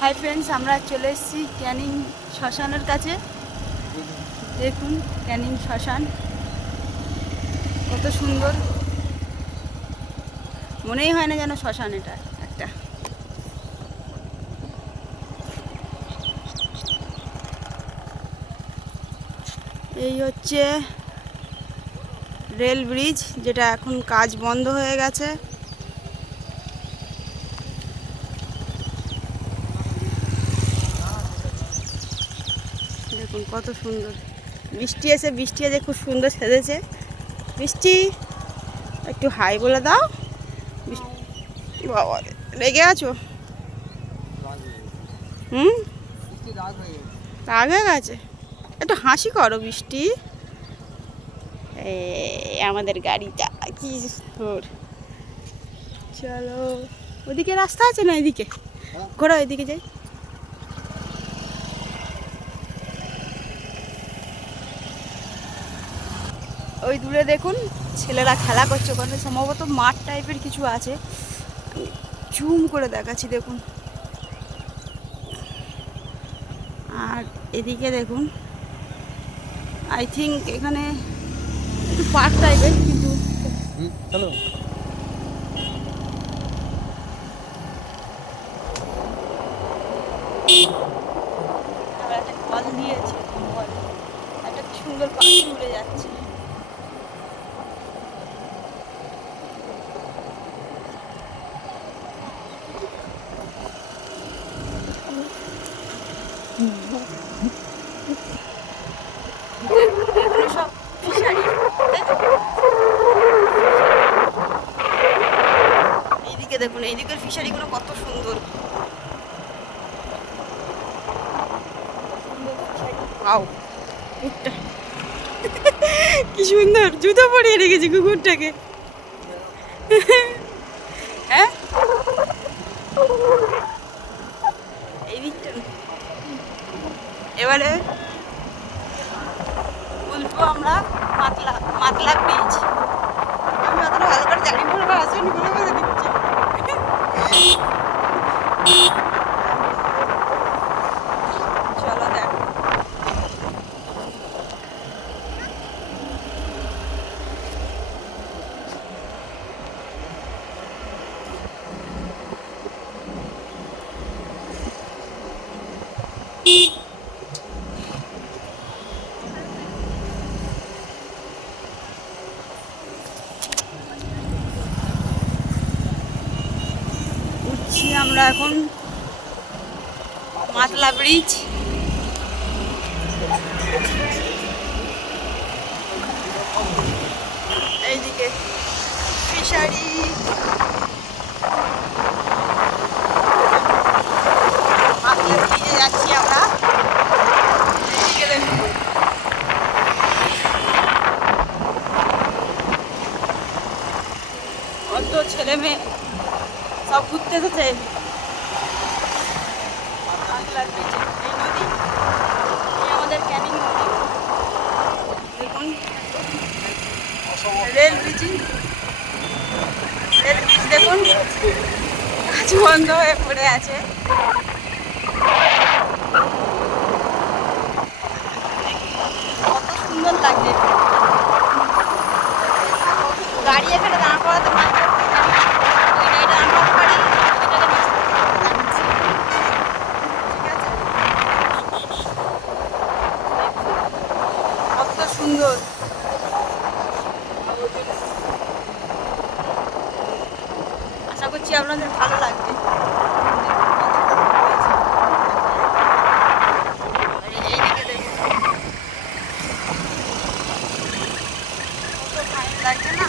Hi friends, আমরা চলে এসেছি ক্যানিং শ্মশানের কাছে। দেখুন ক্যানিং শ্মশান কত সুন্দর, মনেই হয় না যেন শ্মশান এটা একটা। এই হচ্ছে রেল ব্রিজ, যেটা এখন কাজ বন্ধ হয়ে গেছে। দেখুন কত সুন্দর, বৃষ্টি এসে খুব সুন্দর সেজেছে। বৃষ্টি, একটু হাই বলে দাও। বাবা, রেগে আছো? রাগ হয়ে গেছে? একটু হাসি করো বৃষ্টি। আমাদের গাড়িটা কি সুন্দর। চলো, ওদিকে রাস্তা আছে না? এদিকে ঘোরা, এদিকে যাই। ওই দূরে দেখুন ছেলেরা খেলা করছে, ওখানে সম্ভবত মাঠ টাইপের কিছু আছে। জুম করে দেখাচ্ছি, দেখুন। আর এদিকে দেখুন, আই থিঙ্ক এখানে একটু পার্ক টাইপের, কিন্তু চলো। একটা কল দিয়েছে, একটা কি সুন্দর পাখি উড়ে যাচ্ছে। এগুলো সব ফিশারি। এইদিকে দেখুন, এইদিকের ফিশারিগুলো কত সুন্দর। আও, কুকুরটা কি সুন্দর, জুতো পরিয়ে রেখেছি কুকুরটাকে। হ্যাঁ, এই দিকটা। এবারে উল্টো আমরা মাতলা ব্রিজ। আমি অতটা ভালো করে জানি না, আসেনি বলে বলে দিচ্ছে। চলো দেখ। উঠছি আমরা এখন মাতলা ব্রিজ। এইদিকে ফিশারি, মাতলা ব্রিজে যাচ্ছি আমরা। এইদিকে দেখুন, কত ছেলে মেয়ে সব ঘুরতে এসেছে মাতলা ব্রিজে। এই নদী, এই আমাদের ক্যানিং নদী। দেখুন রেল ব্রিজ, দেখুন কাজ বন্ধ হয়ে পড়ে আছে। কত সুন্দর লাগছে। গাড়ি এখানে দাঁড় করাতে পারি, ওই গাড়িটা দাঁড় করাতে পারি, ওইটাকে নিচে নামিয়েছি। ঠিক আছে, কত সুন্দর। আশা করছি আপনাদের ভালো লাগবে। এইদিকে দেখুন কত ফাইন লাগছে না?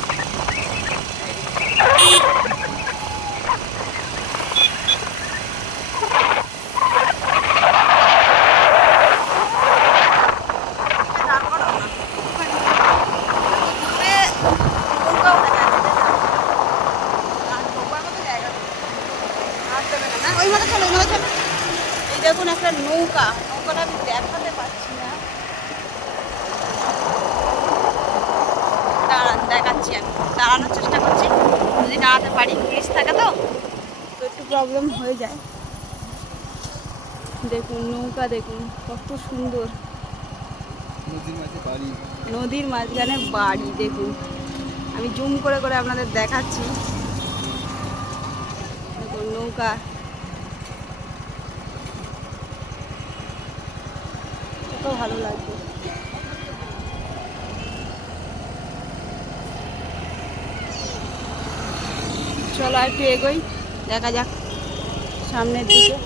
এই দেখুন একটা নৌকা, নৌকাটা আমি দেখাতে পারছি না। দাঁড়ান, দেখাচ্ছি। আমি দাঁড়ানোর চেষ্টা করছি, যদি দাঁড়াতে পারি। ব্রিজ থাকে তো একটু প্রবলেম হয়ে যায়। দেখুন নৌকা, দেখুন কত সুন্দর। নদীর মাঝখানে বাড়ি, দেখুন আমি জুম করে করে আপনাদের দেখাচ্ছি। দেখুন নৌকা, কত ভালো লাগবে। চলো একটু এগোই, দেখা যাক সামনের দিকে।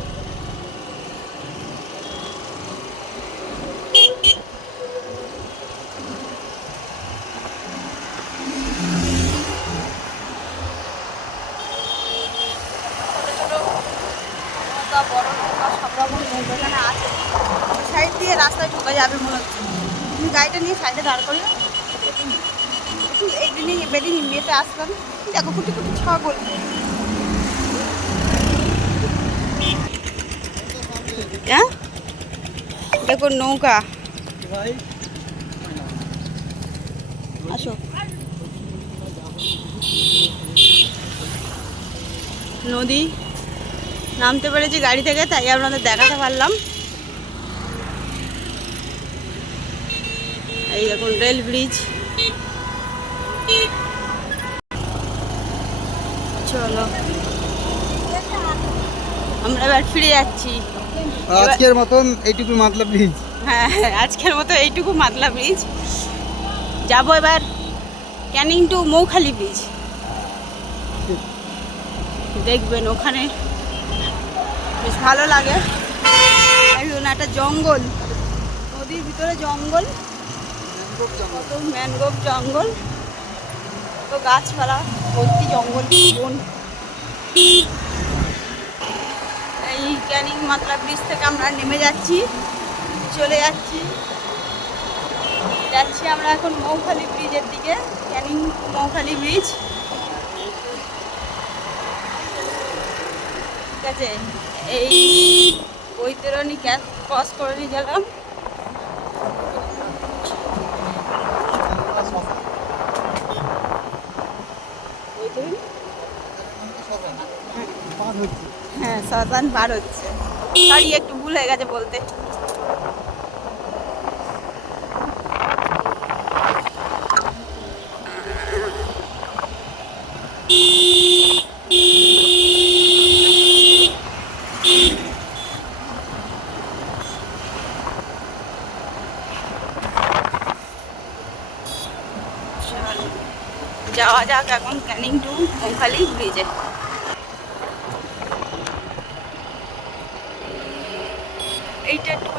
বড় নৌকা সব রকম নৌকা এখানে আছে। সাইড দিয়ে রাস্তায় ঢোকা যাবে মনে হচ্ছে। তুমি গাড়িটা নিয়ে সাইডে দাঁড় করিও, একটু এইটা নিয়ে বেরিয়ে মেয়েতে আসবেন। দেখো কুটি কুটি ছাগল। হ্যাঁ দেখুন নৌকা, আসো। নদী, নামতে পেরেছি গাড়ি থেকে, তাই আপনাদের দেখাতে পারলাম। এই দেখুন রেল ব্রিজ। চলো আমরা এবার ফিরে যাচ্ছি। আজকের মতন এইটুকু মাতলা ব্রিজ। হ্যাঁ আজকের মতো এইটুকু মাতলা ব্রিজ। যাবো এবার ক্যানিং টু মৌখালি ব্রিজ। দেখবেন ওখানে বেশ ভালো লাগে। এখন একটা জঙ্গল, নদীর ভিতরে জঙ্গল, কত ম্যানগ্রোভ জঙ্গল, কত গাছপালা, ভর্তি জঙ্গল বন। এই ক্যানিং মাতলা ব্রিজ থেকে আমরা নেমে যাচ্ছি, চলে যাচ্ছি আমরা এখন মৌখালি ব্রিজের দিকে। ক্যানিং মৌখালি ব্রিজ, ঠিক আছে। এই বৈতরণী ক্রস করে নিয়ে গেলাম। হ্যাঁ শ্মশান পার হচ্ছে, সরি একটু ভুল হয়ে গেছে বলতে। যাওয়া যাক এখন ক্যানিং টু মৌখালি ব্রিজে। এইটা একটু